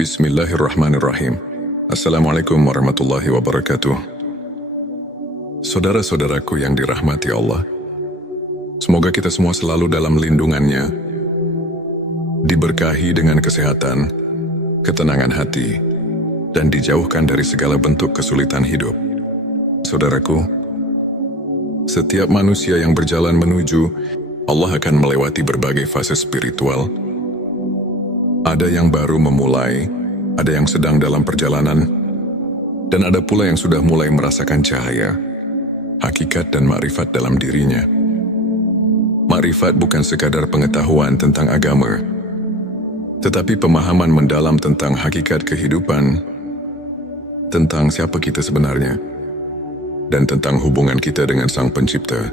Bismillahirrahmanirrahim. Assalamualaikum warahmatullahi wabarakatuh. Saudara-saudaraku yang dirahmati Allah, semoga kita semua selalu dalam lindungannya, diberkahi dengan kesehatan, ketenangan hati, dan dijauhkan dari segala bentuk kesulitan hidup. Saudaraku, setiap manusia yang berjalan menuju Allah akan melewati berbagai fase spiritual. Ada yang baru memulai, ada yang sedang dalam perjalanan, dan ada pula yang sudah mulai merasakan cahaya, hakikat dan makrifat dalam dirinya. Makrifat bukan sekadar pengetahuan tentang agama, tetapi pemahaman mendalam tentang hakikat kehidupan, tentang siapa kita sebenarnya, dan tentang hubungan kita dengan Sang Pencipta.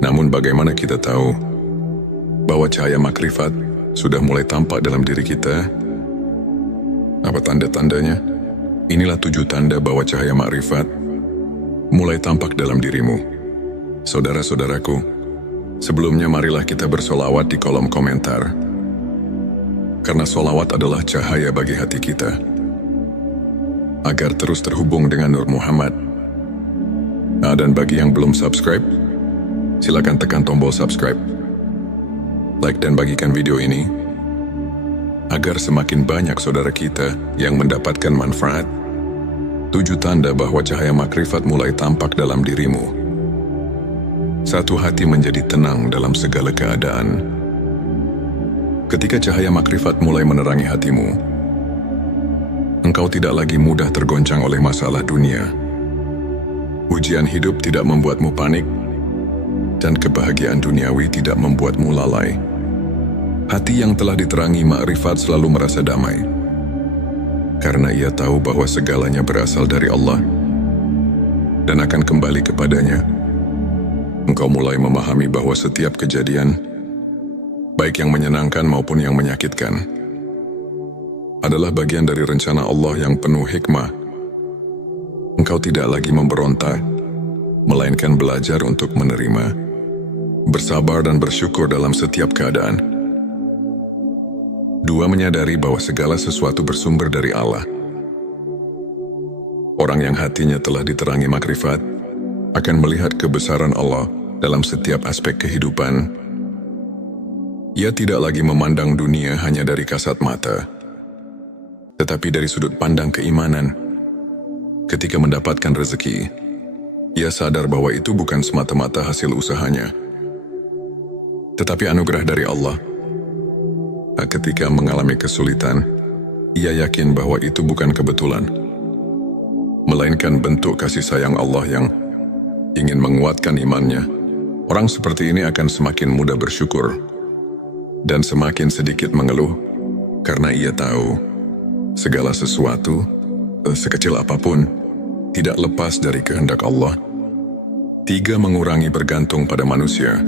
Namun bagaimana kita tahu bahwa cahaya makrifat sudah mulai tampak dalam diri kita? Apa tanda-tandanya? Inilah 7 tanda bahwa cahaya makrifat mulai tampak dalam dirimu. Saudara-saudaraku, sebelumnya marilah kita bersolawat di kolom komentar. Karena solawat adalah cahaya bagi hati kita, agar terus terhubung dengan Nur Muhammad. Dan bagi yang belum subscribe, silakan tekan tombol subscribe, like dan bagikan video ini, agar semakin banyak saudara kita yang mendapatkan manfaat. 7 tanda bahwa cahaya makrifat mulai tampak dalam dirimu. 1. Hati menjadi tenang dalam segala keadaan. Ketika cahaya makrifat mulai menerangi hatimu, engkau tidak lagi mudah tergoncang oleh masalah dunia. Ujian hidup tidak membuatmu panik, dan kebahagiaan duniawi tidak membuatmu lalai. Hati yang telah diterangi makrifat selalu merasa damai, karena ia tahu bahwa segalanya berasal dari Allah dan akan kembali kepadanya. Engkau mulai memahami bahwa setiap kejadian, baik yang menyenangkan maupun yang menyakitkan, adalah bagian dari rencana Allah yang penuh hikmah. Engkau tidak lagi memberontak, melainkan belajar untuk menerima, bersabar dan bersyukur dalam setiap keadaan. 2. Menyadari bahwa segala sesuatu bersumber dari Allah. Orang yang hatinya telah diterangi makrifat akan melihat kebesaran Allah dalam setiap aspek kehidupan. Ia tidak lagi memandang dunia hanya dari kasat mata, tetapi dari sudut pandang keimanan. Ketika mendapatkan rezeki, ia sadar bahwa itu bukan semata-mata hasil usahanya, tetapi anugerah dari Allah. Ketika mengalami kesulitan, ia yakin bahwa itu bukan kebetulan, melainkan bentuk kasih sayang Allah yang ingin menguatkan imannya. Orang seperti ini akan semakin mudah bersyukur dan semakin sedikit mengeluh, karena ia tahu segala sesuatu, sekecil apapun, tidak lepas dari kehendak Allah. 3. Mengurangi bergantung pada manusia.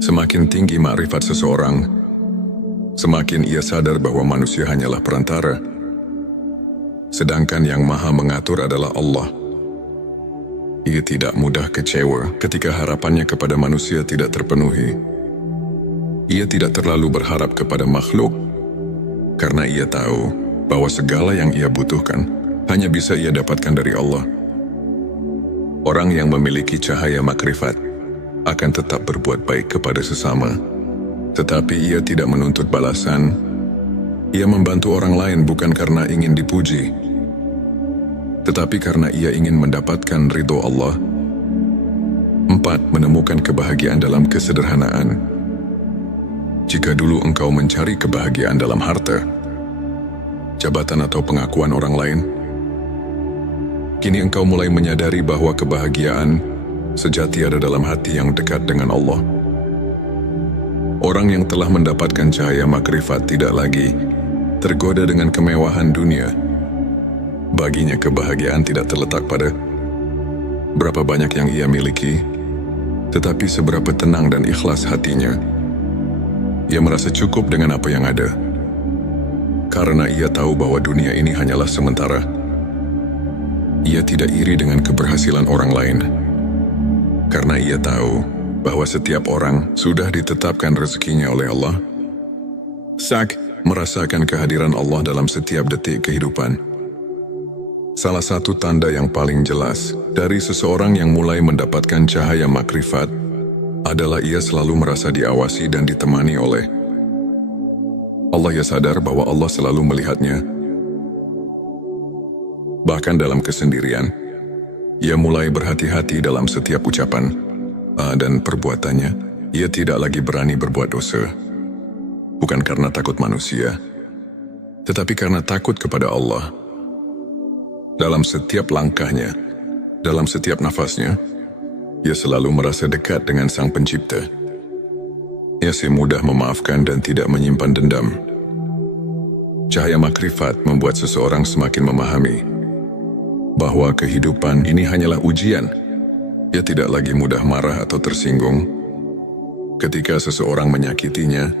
Semakin tinggi makrifat seseorang, semakin ia sadar bahwa manusia hanyalah perantara, sedangkan yang maha mengatur adalah Allah. Ia tidak mudah kecewa ketika harapannya kepada manusia tidak terpenuhi. Ia tidak terlalu berharap kepada makhluk, karena ia tahu bahwa segala yang ia butuhkan hanya bisa ia dapatkan dari Allah. Orang yang memiliki cahaya makrifat akan tetap berbuat baik kepada sesama, tetapi ia tidak menuntut balasan. Ia membantu orang lain bukan karena ingin dipuji, tetapi karena ia ingin mendapatkan ridho Allah. 4. Menemukan kebahagiaan dalam kesederhanaan. Jika dulu engkau mencari kebahagiaan dalam harta, jabatan atau pengakuan orang lain, kini engkau mulai menyadari bahwa kebahagiaan sejati ada dalam hati yang dekat dengan Allah. Orang yang telah mendapatkan cahaya makrifat tidak lagi tergoda dengan kemewahan dunia. Baginya kebahagiaan tidak terletak pada berapa banyak yang ia miliki, tetapi seberapa tenang dan ikhlas hatinya. Ia merasa cukup dengan apa yang ada, karena ia tahu bahwa dunia ini hanyalah sementara. Ia tidak iri dengan keberhasilan orang lain, karena ia tahu bahwa setiap orang sudah ditetapkan rezekinya oleh Allah. merasakan kehadiran Allah dalam setiap detik kehidupan. Salah satu tanda yang paling jelas dari seseorang yang mulai mendapatkan cahaya makrifat adalah ia selalu merasa diawasi dan ditemani oleh Allah. Ia sadar bahwa Allah selalu melihatnya. Bahkan dalam kesendirian, ia mulai berhati-hati dalam setiap ucapan dan perbuatannya. Ia tidak lagi berani berbuat dosa. Bukan karena takut manusia, tetapi karena takut kepada Allah. Dalam setiap langkahnya, dalam setiap nafasnya, ia selalu merasa dekat dengan Sang Pencipta. Ia mudah memaafkan dan tidak menyimpan dendam. Cahaya makrifat membuat seseorang semakin memahami bahwa kehidupan ini hanyalah ujian. Ia tidak lagi mudah marah atau tersinggung. Ketika seseorang menyakitinya,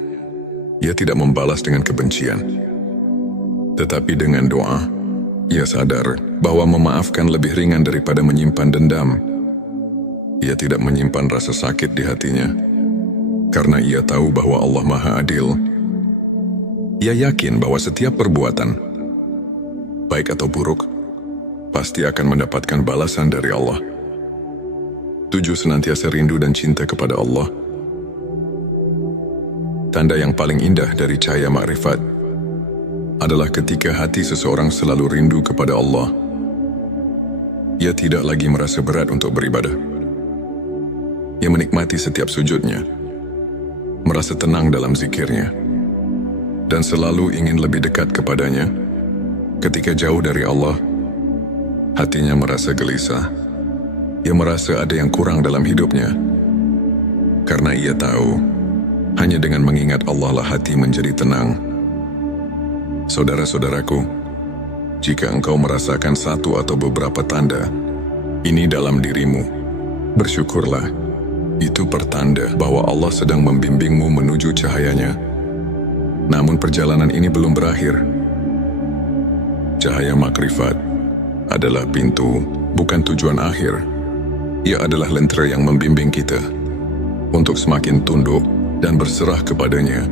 ia tidak membalas dengan kebencian. Tetapi dengan doa, ia sadar bahwa memaafkan lebih ringan daripada menyimpan dendam. Ia tidak menyimpan rasa sakit di hatinya, karena ia tahu bahwa Allah Maha Adil. Ia yakin bahwa setiap perbuatan, baik atau buruk, pasti akan mendapatkan balasan dari Allah. 7. Senantiasa rindu dan cinta kepada Allah. Tanda yang paling indah dari cahaya makrifat adalah ketika hati seseorang selalu rindu kepada Allah. Ia tidak lagi merasa berat untuk beribadah. Ia menikmati setiap sujudnya, merasa tenang dalam zikirnya, dan selalu ingin lebih dekat kepadanya. Ketika jauh dari Allah, hatinya merasa gelisah. Ia merasa ada yang kurang dalam hidupnya, karena ia tahu hanya dengan mengingat Allah lah hati menjadi tenang. Saudara-saudaraku, jika engkau merasakan satu atau beberapa tanda ini dalam dirimu, bersyukurlah. Itu pertanda bahwa Allah sedang membimbingmu menuju cahayanya. Namun perjalanan ini belum berakhir. Cahaya makrifat adalah pintu, bukan tujuan akhir. Ia adalah lentera yang membimbing kita untuk semakin tunduk dan berserah kepadanya.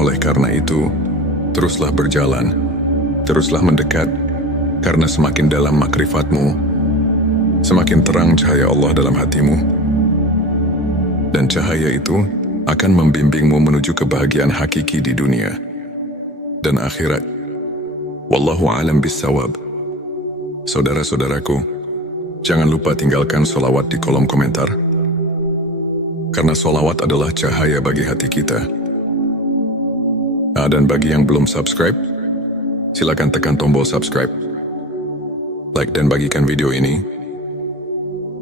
Oleh karena itu, teruslah berjalan, teruslah mendekat, karena semakin dalam makrifatmu, semakin terang cahaya Allah dalam hatimu. Dan cahaya itu akan membimbingmu menuju kebahagiaan hakiki di dunia dan akhirat. Wallahu a'lam bissawab. Saudara-saudaraku, jangan lupa tinggalkan sholawat di kolom komentar, karena sholawat adalah cahaya bagi hati kita. Dan bagi yang belum subscribe, silakan tekan tombol subscribe, like dan bagikan video ini,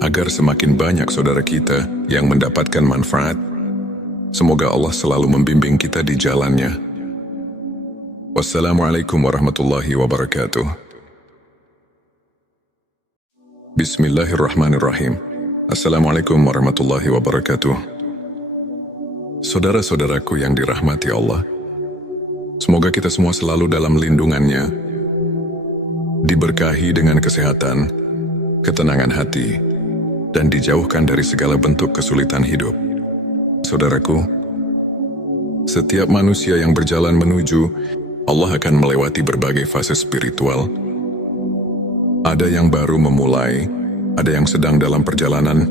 agar semakin banyak saudara kita yang mendapatkan manfaat. Semoga Allah selalu membimbing kita di jalannya. Wassalamualaikum warahmatullahi wabarakatuh. Bismillahirrahmanirrahim. Assalamualaikum warahmatullahi wabarakatuh. Saudara-saudaraku yang dirahmati Allah, semoga kita semua selalu dalam lindungannya, diberkahi dengan kesehatan, ketenangan hati, dan dijauhkan dari segala bentuk kesulitan hidup. Saudaraku, setiap manusia yang berjalan menuju Allah akan melewati berbagai fase spiritual. Ada yang baru memulai, ada yang sedang dalam perjalanan,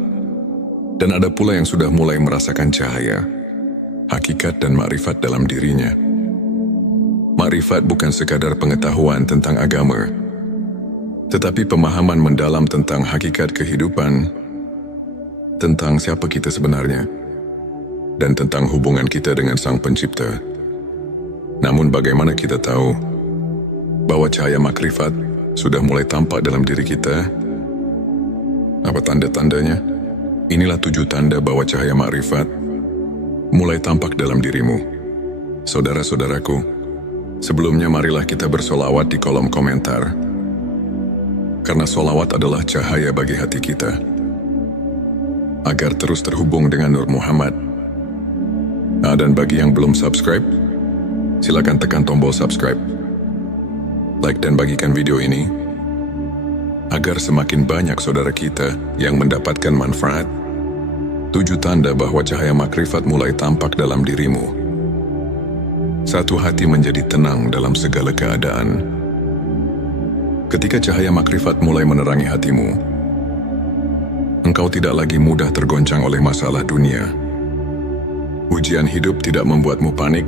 dan ada pula yang sudah mulai merasakan cahaya, hakikat dan makrifat dalam dirinya. Makrifat bukan sekadar pengetahuan tentang agama, tetapi pemahaman mendalam tentang hakikat kehidupan, tentang siapa kita sebenarnya, dan tentang hubungan kita dengan Sang Pencipta. Namun bagaimana kita tahu bahwa cahaya makrifat sudah mulai tampak dalam diri kita? Apa tanda-tandanya? Inilah 7 tanda bahwa cahaya makrifat mulai tampak dalam dirimu. Saudara-saudaraku, sebelumnya marilah kita bersolawat di kolom komentar, karena solawat adalah cahaya bagi hati kita, agar terus terhubung dengan Nur Muhammad. Dan bagi yang belum subscribe, silakan tekan tombol subscribe, like dan bagikan video ini, agar semakin banyak saudara kita yang mendapatkan manfaat. 7 tanda bahwa cahaya makrifat mulai tampak dalam dirimu. Satu hati menjadi tenang dalam segala keadaan. Ketika cahaya makrifat mulai menerangi hatimu, engkau tidak lagi mudah tergoncang oleh masalah dunia. Ujian hidup tidak membuatmu panik,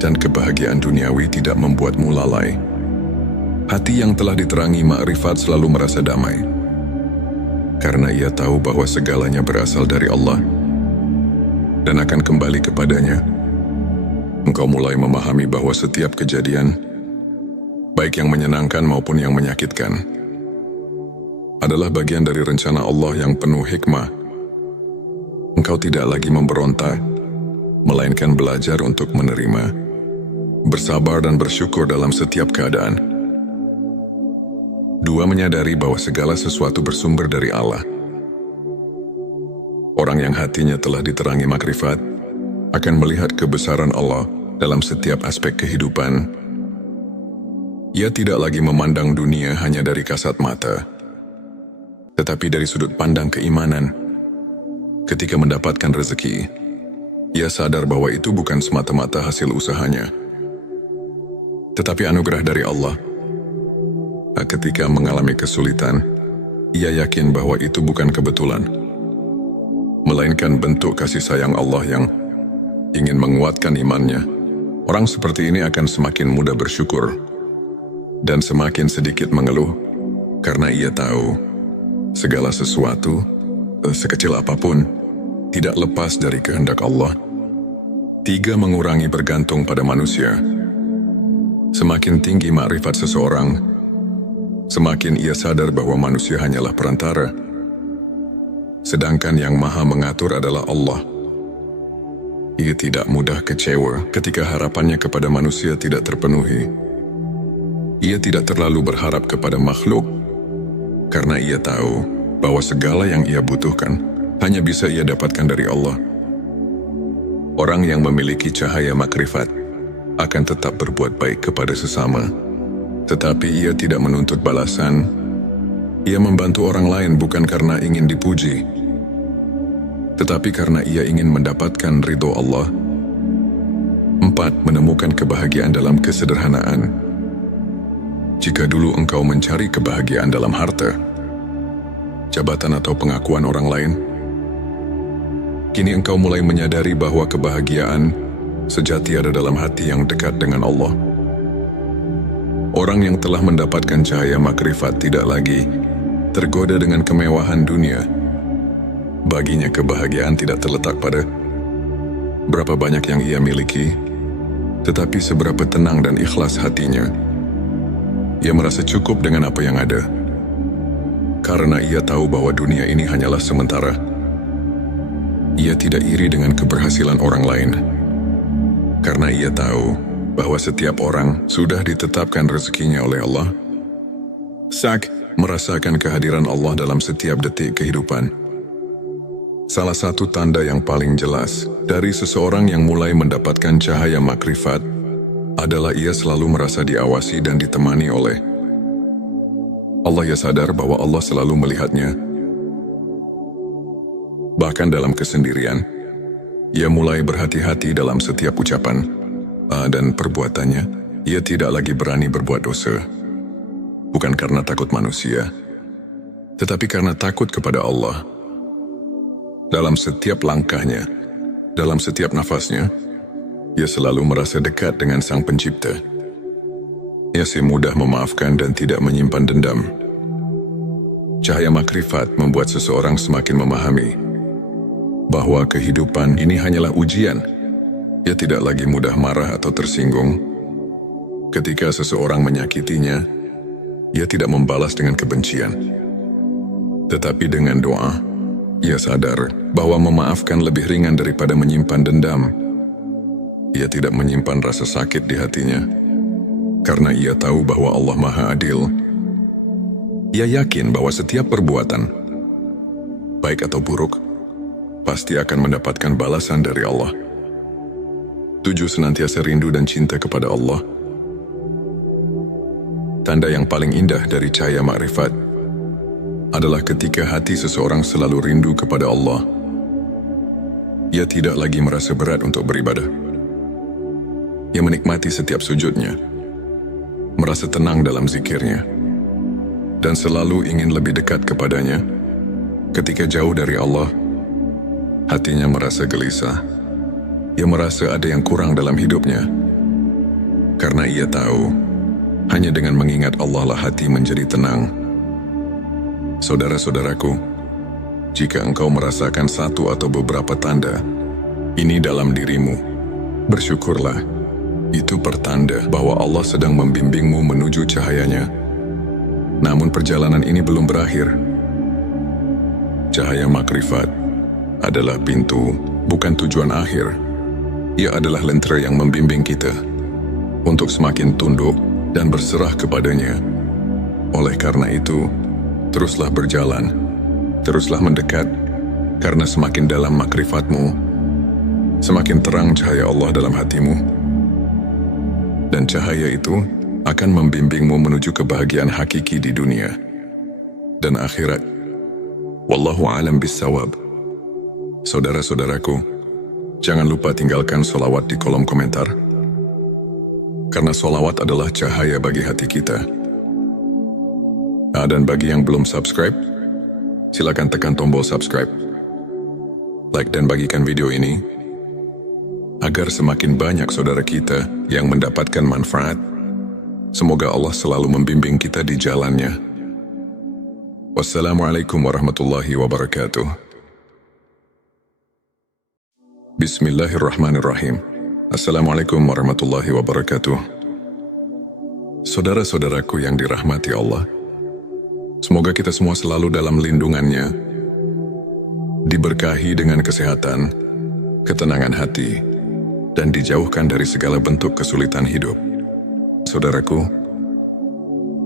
dan kebahagiaan duniawi tidak membuatmu lalai. Hati yang telah diterangi makrifat selalu merasa damai, karena ia tahu bahwa segalanya berasal dari Allah dan akan kembali kepadanya. Engkau mulai memahami bahwa setiap kejadian, baik yang menyenangkan maupun yang menyakitkan, adalah bagian dari rencana Allah yang penuh hikmah. Engkau tidak lagi memberontak, melainkan belajar untuk menerima, bersabar dan bersyukur dalam setiap keadaan. Dua, menyadari bahwa segala sesuatu bersumber dari Allah. Orang yang hatinya telah diterangi makrifat akan melihat kebesaran Allah dalam setiap aspek kehidupan. Ia tidak lagi memandang dunia hanya dari kasat mata, tetapi dari sudut pandang keimanan. Ketika mendapatkan rezeki, ia sadar bahwa itu bukan semata-mata hasil usahanya, tetapi anugerah dari Allah. Ketika mengalami kesulitan, ia yakin bahwa itu bukan kebetulan, melainkan bentuk kasih sayang Allah yang ingin menguatkan imannya. Orang seperti ini akan semakin mudah bersyukur dan semakin sedikit mengeluh, karena ia tahu segala sesuatu, sekecil apapun, tidak lepas dari kehendak Allah. 3, mengurangi bergantung pada manusia. Semakin tinggi makrifat seseorang, semakin ia sadar bahwa manusia hanyalah perantara, sedangkan yang maha mengatur adalah Allah. Ia tidak mudah kecewa ketika harapannya kepada manusia tidak terpenuhi. Ia tidak terlalu berharap kepada makhluk, karena ia tahu bahwa segala yang ia butuhkan hanya bisa ia dapatkan dari Allah. Orang yang memiliki cahaya makrifat akan tetap berbuat baik kepada sesama, tetapi ia tidak menuntut balasan. Ia membantu orang lain bukan karena ingin dipuji, tetapi karena ia ingin mendapatkan ridho Allah. 4, menemukan kebahagiaan dalam kesederhanaan. Jika dulu engkau mencari kebahagiaan dalam harta, jabatan atau pengakuan orang lain, kini engkau mulai menyadari bahwa kebahagiaan sejati ada dalam hati yang dekat dengan Allah. Orang yang telah mendapatkan cahaya makrifat tidak lagi tergoda dengan kemewahan dunia. Baginya kebahagiaan tidak terletak pada berapa banyak yang ia miliki, tetapi seberapa tenang dan ikhlas hatinya. Ia merasa cukup dengan apa yang ada, karena ia tahu bahwa dunia ini hanyalah sementara. Ia tidak iri dengan keberhasilan orang lain, karena ia tahu bahwa setiap orang sudah ditetapkan rezekinya oleh Allah. Sak, merasakan kehadiran Allah dalam setiap detik kehidupan. Salah satu tanda yang paling jelas dari seseorang yang mulai mendapatkan cahaya makrifat adalah ia selalu merasa diawasi dan ditemani oleh Allah. Ia sadar bahwa Allah selalu melihatnya. Bahkan dalam kesendirian, ia mulai berhati-hati dalam setiap ucapan dan perbuatannya. Ia tidak lagi berani berbuat dosa, bukan karena takut manusia, tetapi karena takut kepada Allah. Dalam setiap langkahnya, dalam setiap nafasnya, ia selalu merasa dekat dengan Sang Pencipta. Ia mudah memaafkan dan tidak menyimpan dendam. Cahaya makrifat membuat seseorang semakin memahami bahwa kehidupan ini hanyalah ujian. Ia tidak lagi mudah marah atau tersinggung. Ketika seseorang menyakitinya, ia tidak membalas dengan kebencian, tetapi dengan doa. Ia sadar bahwa memaafkan lebih ringan daripada menyimpan dendam. Ia tidak menyimpan rasa sakit di hatinya, karena ia tahu bahwa Allah Maha Adil. Ia yakin bahwa setiap perbuatan, baik atau buruk, pasti akan mendapatkan balasan dari Allah. 7, senantiasa rindu dan cinta kepada Allah. Tanda yang paling indah dari cahaya makrifat adalah ketika hati seseorang selalu rindu kepada Allah. Ia tidak lagi merasa berat untuk beribadah. Ia menikmati setiap sujudnya, merasa tenang dalam zikirnya, dan selalu ingin lebih dekat kepadanya. Ketika jauh dari Allah, hatinya merasa gelisah. Ia merasa ada yang kurang dalam hidupnya. Karena ia tahu, hanya dengan mengingat Allah lah hati menjadi tenang. Saudara-saudaraku, jika engkau merasakan satu atau beberapa tanda ini dalam dirimu, bersyukurlah. Itu pertanda bahwa Allah sedang membimbingmu menuju cahayanya. Namun perjalanan ini belum berakhir. Cahaya makrifat adalah pintu, bukan tujuan akhir. Ia adalah lentera yang membimbing kita untuk semakin tunduk dan berserah kepadanya. Oleh karena itu, teruslah berjalan, teruslah mendekat, karena semakin dalam makrifatmu, semakin terang cahaya Allah dalam hatimu. Dan cahaya itu akan membimbingmu menuju kebahagiaan hakiki di dunia dan akhirat. Wallahu a'lam bissawab. Saudara-saudaraku, jangan lupa tinggalkan sholawat di kolom komentar. Karena sholawat adalah cahaya bagi hati kita. Dan bagi yang belum subscribe, silakan tekan tombol subscribe. Like dan bagikan video ini, agar semakin banyak saudara kita yang mendapatkan manfaat. Semoga Allah selalu membimbing kita di jalannya. Wassalamualaikum warahmatullahi wabarakatuh. Bismillahirrahmanirrahim. Assalamualaikum warahmatullahi wabarakatuh. Saudara-saudaraku yang dirahmati Allah, semoga kita semua selalu dalam lindungannya, diberkahi dengan kesehatan, ketenangan hati, dan dijauhkan dari segala bentuk kesulitan hidup. Saudaraku,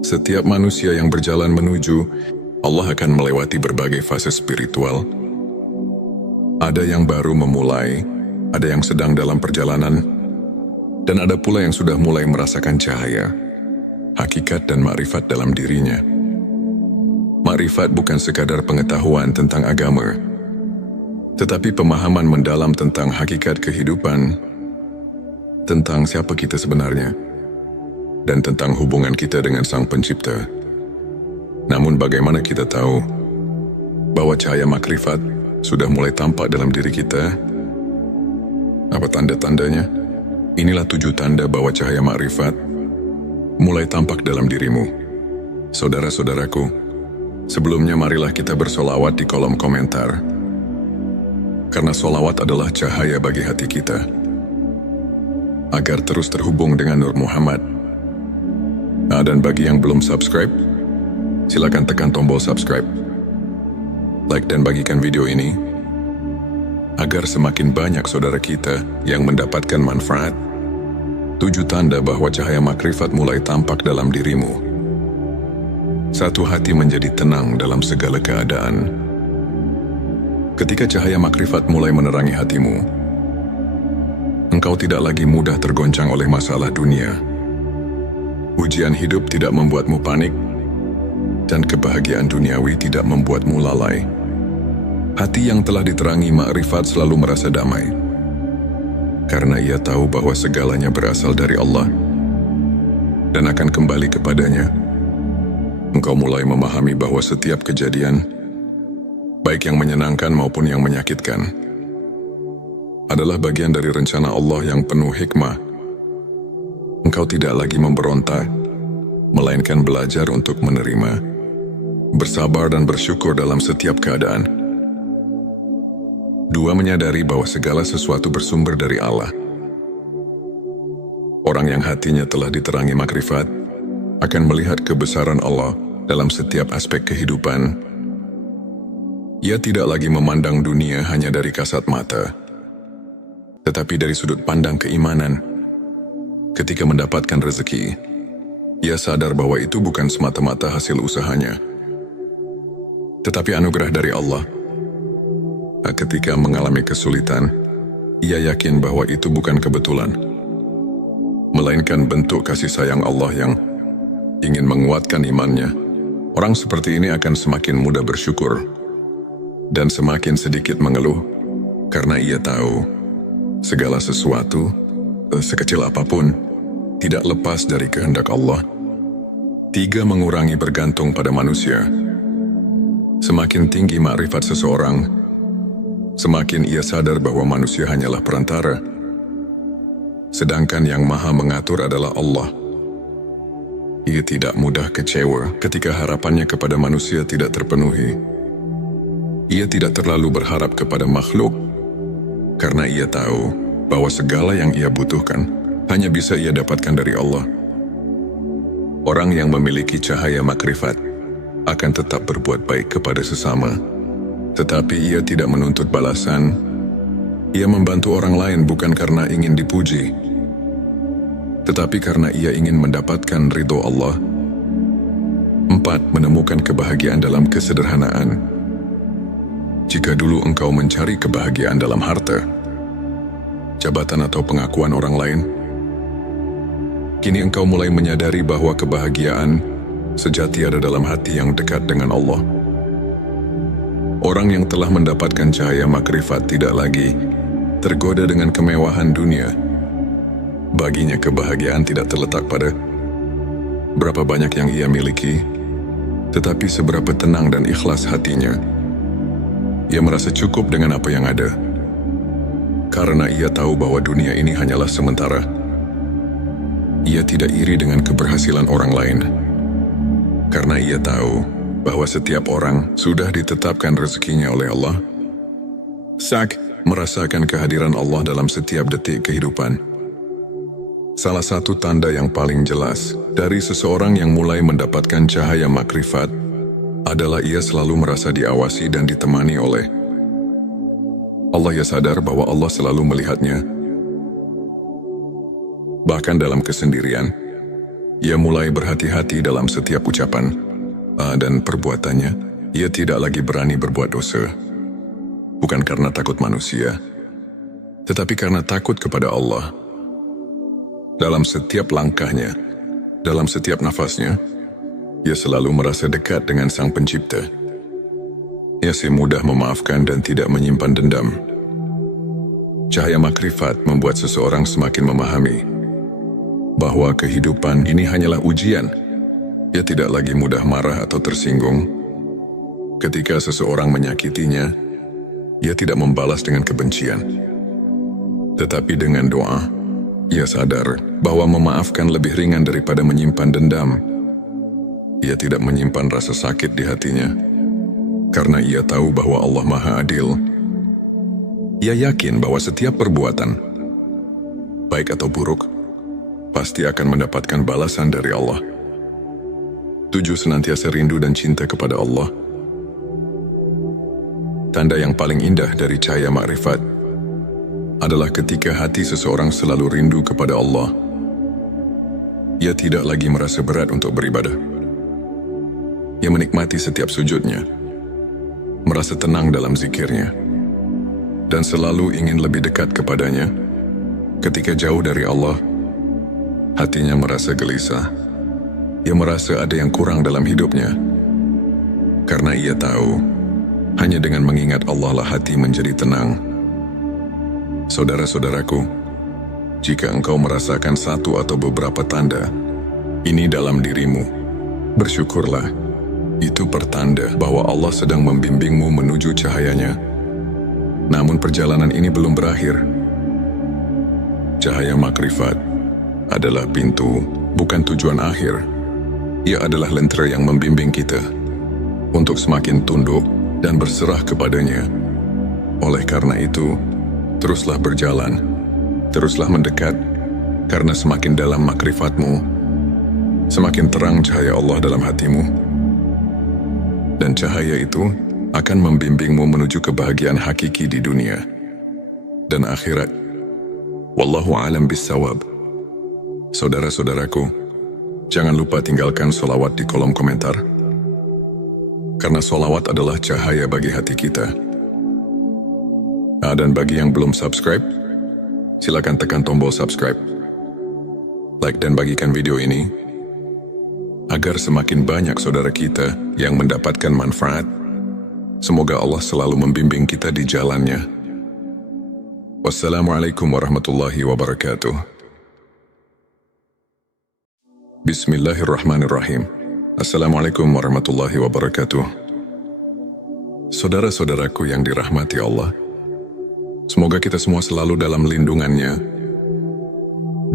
setiap manusia yang berjalan menuju Allah akan melewati berbagai fase spiritual. Ada yang baru memulai, ada yang sedang dalam perjalanan, dan ada pula yang sudah mulai merasakan cahaya, hakikat dan makrifat dalam dirinya. Makrifat bukan sekadar pengetahuan tentang agama, tetapi pemahaman mendalam tentang hakikat kehidupan, tentang siapa kita sebenarnya, dan tentang hubungan kita dengan Sang Pencipta. Namun bagaimana kita tahu bahwa cahaya makrifat sudah mulai tampak dalam diri kita? Apa tanda-tandanya? Inilah 7 tanda bahwa cahaya makrifat mulai tampak dalam dirimu. Saudara-saudaraku, sebelumnya marilah kita bersolawat di kolom komentar. Karena solawat adalah cahaya bagi hati kita, agar terus terhubung dengan Nur Muhammad. Dan bagi yang belum subscribe, silakan tekan tombol subscribe. Like dan bagikan video ini, agar semakin banyak saudara kita yang mendapatkan manfaat. 7 tanda bahwa cahaya makrifat mulai tampak dalam dirimu. 1. Hati menjadi tenang dalam segala keadaan. Ketika cahaya makrifat mulai menerangi hatimu, engkau tidak lagi mudah tergoncang oleh masalah dunia. Ujian hidup tidak membuatmu panik, dan kebahagiaan duniawi tidak membuatmu lalai. Hati yang telah diterangi makrifat selalu merasa damai, karena ia tahu bahwa segalanya berasal dari Allah dan akan kembali kepadanya. Engkau mulai memahami bahwa setiap kejadian, baik yang menyenangkan maupun yang menyakitkan, adalah bagian dari rencana Allah yang penuh hikmah. Engkau tidak lagi memberontak, melainkan belajar untuk menerima, bersabar dan bersyukur dalam setiap keadaan. 2. Menyadari bahwa segala sesuatu bersumber dari Allah. Orang yang hatinya telah diterangi makrifat akan melihat kebesaran Allah dalam setiap aspek kehidupan. Ia tidak lagi memandang dunia hanya dari kasat mata, tetapi dari sudut pandang keimanan. Ketika mendapatkan rezeki, ia sadar bahwa itu bukan semata-mata hasil usahanya, tetapi anugerah dari Allah. Ketika mengalami kesulitan, ia yakin bahwa itu bukan kebetulan, melainkan bentuk kasih sayang Allah yang ingin menguatkan imannya. Orang seperti ini akan semakin mudah bersyukur dan semakin sedikit mengeluh, karena ia tahu segala sesuatu sekecil apapun, tidak lepas dari kehendak Allah. 3. Mengurangi bergantung pada manusia. Semakin tinggi makrifat seseorang, semakin ia sadar bahwa manusia hanyalah perantara, sedangkan yang maha mengatur adalah Allah. Ia tidak mudah kecewa ketika harapannya kepada manusia tidak terpenuhi. Ia tidak terlalu berharap kepada makhluk, karena ia tahu bahwa segala yang ia butuhkan hanya bisa ia dapatkan dari Allah. Orang yang memiliki cahaya makrifat akan tetap berbuat baik kepada sesama, tetapi ia tidak menuntut balasan. Ia membantu orang lain bukan karena ingin dipuji, tetapi karena ia ingin mendapatkan ridho Allah. 4. Menemukan kebahagiaan dalam kesederhanaan. Jika dulu engkau mencari kebahagiaan dalam harta, jabatan atau pengakuan orang lain, kini engkau mulai menyadari bahwa kebahagiaan sejati ada dalam hati yang dekat dengan Allah. Orang yang telah mendapatkan cahaya makrifat tidak lagi tergoda dengan kemewahan dunia. Baginya kebahagiaan tidak terletak pada berapa banyak yang ia miliki, tetapi seberapa tenang dan ikhlas hatinya. Ia merasa cukup dengan apa yang ada, karena ia tahu bahwa dunia ini hanyalah sementara. Ia tidak iri dengan keberhasilan orang lain, karena ia tahu bahwa setiap orang sudah ditetapkan rezekinya oleh Allah. Sak, merasakan kehadiran Allah dalam setiap detik kehidupan. Salah satu tanda yang paling jelas dari seseorang yang mulai mendapatkan cahaya makrifat adalah ia selalu merasa diawasi dan ditemani oleh Allah. Ia sadar bahwa Allah selalu melihatnya. Bahkan dalam kesendirian, ia mulai berhati-hati dalam setiap ucapan dan perbuatannya. Ia tidak lagi berani berbuat dosa, bukan karena takut manusia, tetapi karena takut kepada Allah. Dalam setiap langkahnya, dalam setiap nafasnya, ia selalu merasa dekat dengan Sang Pencipta. Ia mudah memaafkan dan tidak menyimpan dendam. Cahaya makrifat membuat seseorang semakin memahami bahwa kehidupan ini hanyalah ujian. Ia tidak lagi mudah marah atau tersinggung. Ketika seseorang menyakitinya, ia tidak membalas dengan kebencian, tetapi dengan doa. Ia sadar bahwa memaafkan lebih ringan daripada menyimpan dendam. Ia tidak menyimpan rasa sakit di hatinya, karena ia tahu bahwa Allah Maha Adil. Ia yakin bahwa setiap perbuatan, baik atau buruk, pasti akan mendapatkan balasan dari Allah. 7. Senantiasa rindu dan cinta kepada Allah. Tanda yang paling indah dari cahaya makrifat adalah ketika hati seseorang selalu rindu kepada Allah. Ia tidak lagi merasa berat untuk beribadah. Ia menikmati setiap sujudnya, merasa tenang dalam zikirnya, dan selalu ingin lebih dekat kepadanya. Ketika jauh dari Allah, hatinya merasa gelisah. Ia merasa ada yang kurang dalam hidupnya, karena ia tahu hanya dengan mengingat Allah lah hati menjadi tenang. Saudara-saudaraku, jika engkau merasakan satu atau beberapa tanda ini dalam dirimu, bersyukurlah. Itu pertanda bahwa Allah sedang membimbingmu menuju cahayanya. Namun perjalanan ini belum berakhir. Cahaya makrifat adalah pintu, bukan tujuan akhir. Ia adalah lentera yang membimbing kita untuk semakin tunduk dan berserah kepadanya. Oleh karena itu, teruslah berjalan, teruslah mendekat, karena semakin dalam makrifatmu, semakin terang cahaya Allah dalam hatimu. Dan cahaya itu akan membimbingmu menuju kebahagiaan hakiki di dunia dan akhirat. Wallahu a'lam bissawab. Saudara-saudaraku, jangan lupa tinggalkan sholawat di kolom komentar, karena sholawat adalah cahaya bagi hati kita. Dan bagi yang belum subscribe, silakan tekan tombol subscribe, like dan bagikan video ini, agar semakin banyak saudara kita yang mendapatkan manfaat. Semoga Allah selalu membimbing kita di jalannya. Wassalamualaikum warahmatullahi wabarakatuh. Bismillahirrahmanirrahim. Assalamualaikum warahmatullahi wabarakatuh. Saudara-saudaraku yang dirahmati Allah, semoga kita semua selalu dalam lindungannya,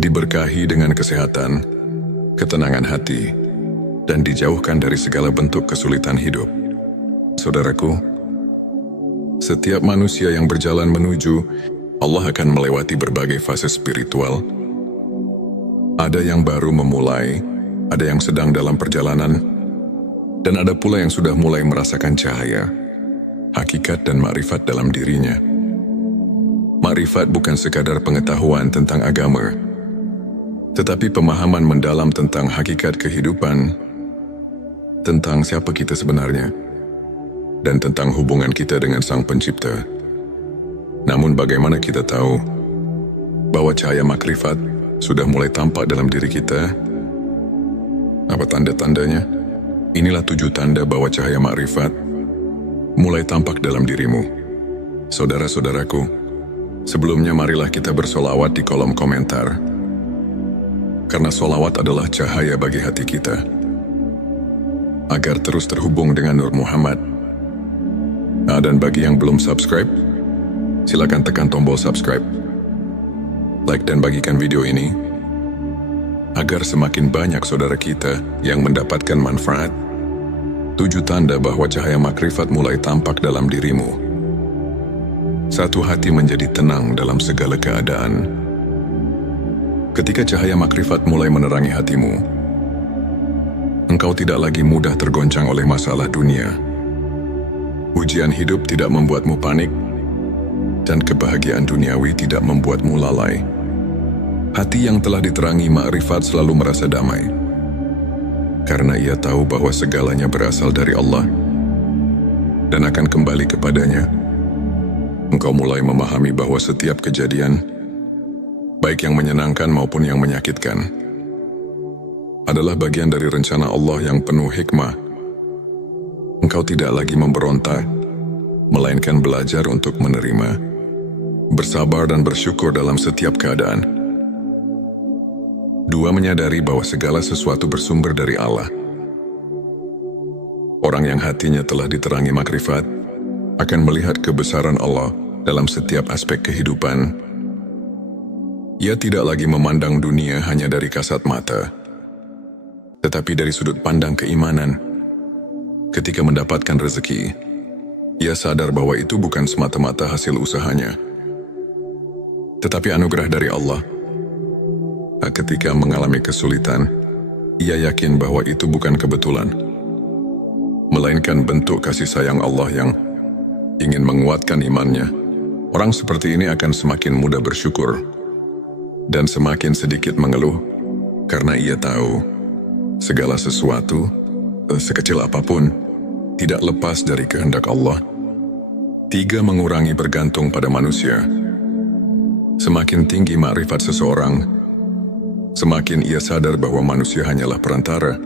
diberkahi dengan kesehatan, ketenangan hati, dan dijauhkan dari segala bentuk kesulitan hidup. Saudaraku, setiap manusia yang berjalan menuju Allah akan melewati berbagai fase spiritual. Ada yang baru memulai, ada yang sedang dalam perjalanan, dan ada pula yang sudah mulai merasakan cahaya, hakikat dan makrifat dalam dirinya. Makrifat bukan sekadar pengetahuan tentang agama, tetapi pemahaman mendalam tentang hakikat kehidupan, tentang siapa kita sebenarnya, dan tentang hubungan kita dengan Sang Pencipta. Namun bagaimana kita tahu bahwa cahaya makrifat sudah mulai tampak dalam diri kita? Apa tanda-tandanya? Inilah 7 tanda bahwa cahaya makrifat mulai tampak dalam dirimu. Saudara-saudaraku, sebelumnya marilah kita bersolawat di kolom komentar. Karena solawat adalah cahaya bagi hati kita. Agar terus terhubung dengan Nur Muhammad. Dan bagi yang belum subscribe, silakan tekan tombol subscribe. Like dan bagikan video ini agar semakin banyak saudara kita yang mendapatkan manfaat. 7 tanda bahwa cahaya makrifat mulai tampak dalam dirimu. 1. Hati menjadi tenang dalam segala keadaan. Ketika cahaya makrifat mulai menerangi hatimu, engkau tidak lagi mudah tergoncang oleh masalah dunia. Ujian hidup tidak membuatmu panik, dan kebahagiaan duniawi tidak membuatmu lalai. Hati yang telah diterangi makrifat selalu merasa damai, karena ia tahu bahwa segalanya berasal dari Allah dan akan kembali kepadanya. Engkau mulai memahami bahwa setiap kejadian, baik yang menyenangkan maupun yang menyakitkan, adalah bagian dari rencana Allah yang penuh hikmah. Engkau tidak lagi memberontak, melainkan belajar untuk menerima, bersabar dan bersyukur dalam setiap keadaan. 2. Menyadari bahwa segala sesuatu bersumber dari Allah. Orang yang hatinya telah diterangi makrifat akan melihat kebesaran Allah dalam setiap aspek kehidupan. Ia tidak lagi memandang dunia hanya dari kasat mata, tetapi dari sudut pandang keimanan. Ketika mendapatkan rezeki, ia sadar bahwa itu bukan semata-mata hasil usahanya, tetapi anugerah dari Allah. Ketika mengalami kesulitan, ia yakin bahwa itu bukan kebetulan, melainkan bentuk kasih sayang Allah yang ingin menguatkan imannya. Orang seperti ini akan semakin mudah bersyukur dan semakin sedikit mengeluh, karena ia tahu segala sesuatu, sekecil apapun, tidak lepas dari kehendak Allah. 3. Mengurangi bergantung pada manusia. Semakin tinggi makrifat seseorang, semakin ia sadar bahwa manusia hanyalah perantara,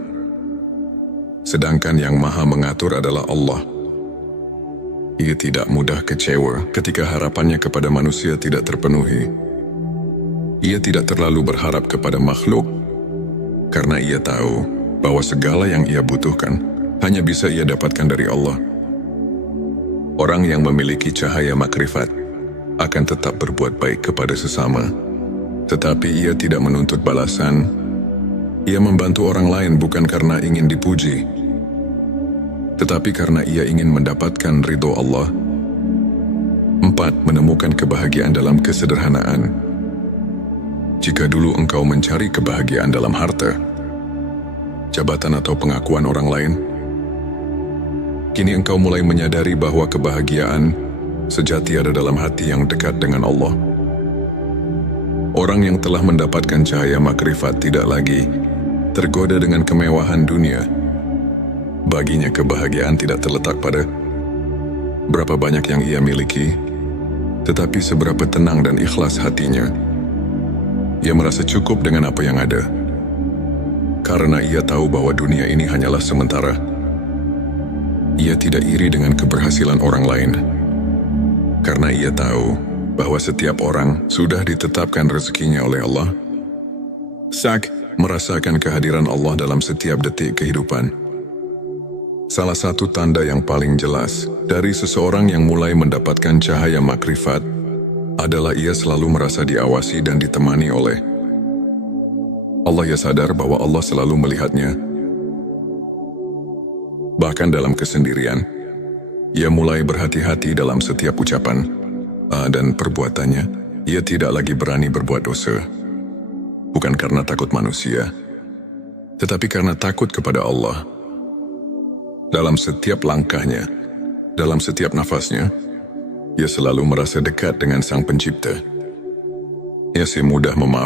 sedangkan yang maha mengatur adalah Allah. Ia tidak mudah kecewa ketika harapannya kepada manusia tidak terpenuhi. Ia tidak terlalu berharap kepada makhluk, karena ia tahu bahwa segala yang ia butuhkan hanya bisa ia dapatkan dari Allah. Orang yang memiliki cahaya makrifat akan tetap berbuat baik kepada sesama, tetapi ia tidak menuntut balasan. Ia membantu orang lain bukan karena ingin dipuji, tetapi karena ia ingin mendapatkan ridho Allah. 4. Menemukan kebahagiaan dalam kesederhanaan. Jika dulu engkau mencari kebahagiaan dalam harta, jabatan atau pengakuan orang lain, kini engkau mulai menyadari bahwa kebahagiaan sejati ada dalam hati yang dekat dengan Allah. Orang yang telah mendapatkan cahaya makrifat tidak lagi tergoda dengan kemewahan dunia. Baginya kebahagiaan tidak terletak pada berapa banyak yang ia miliki, tetapi seberapa tenang dan ikhlas hatinya. Ia merasa cukup dengan apa yang ada, karena ia tahu bahwa dunia ini hanyalah sementara. Ia tidak iri dengan keberhasilan orang lain, karena ia tahu bahwa setiap orang sudah ditetapkan rezekinya oleh Allah. merasakan kehadiran Allah dalam setiap detik kehidupan. Salah satu tanda yang paling jelas dari seseorang yang mulai mendapatkan cahaya makrifat adalah ia selalu merasa diawasi dan ditemani oleh Allah. Ia sadar bahwa Allah selalu melihatnya. Bahkan dalam kesendirian, ia mulai berhati-hati dalam setiap ucapan dan perbuatannya. Ia tidak lagi berani berbuat dosa. Bukan karena takut manusia, tetapi karena takut kepada Allah. Dalam setiap langkahnya, dalam setiap nafasnya, ia selalu merasa dekat dengan Sang Pencipta. Ia semudah memaafkan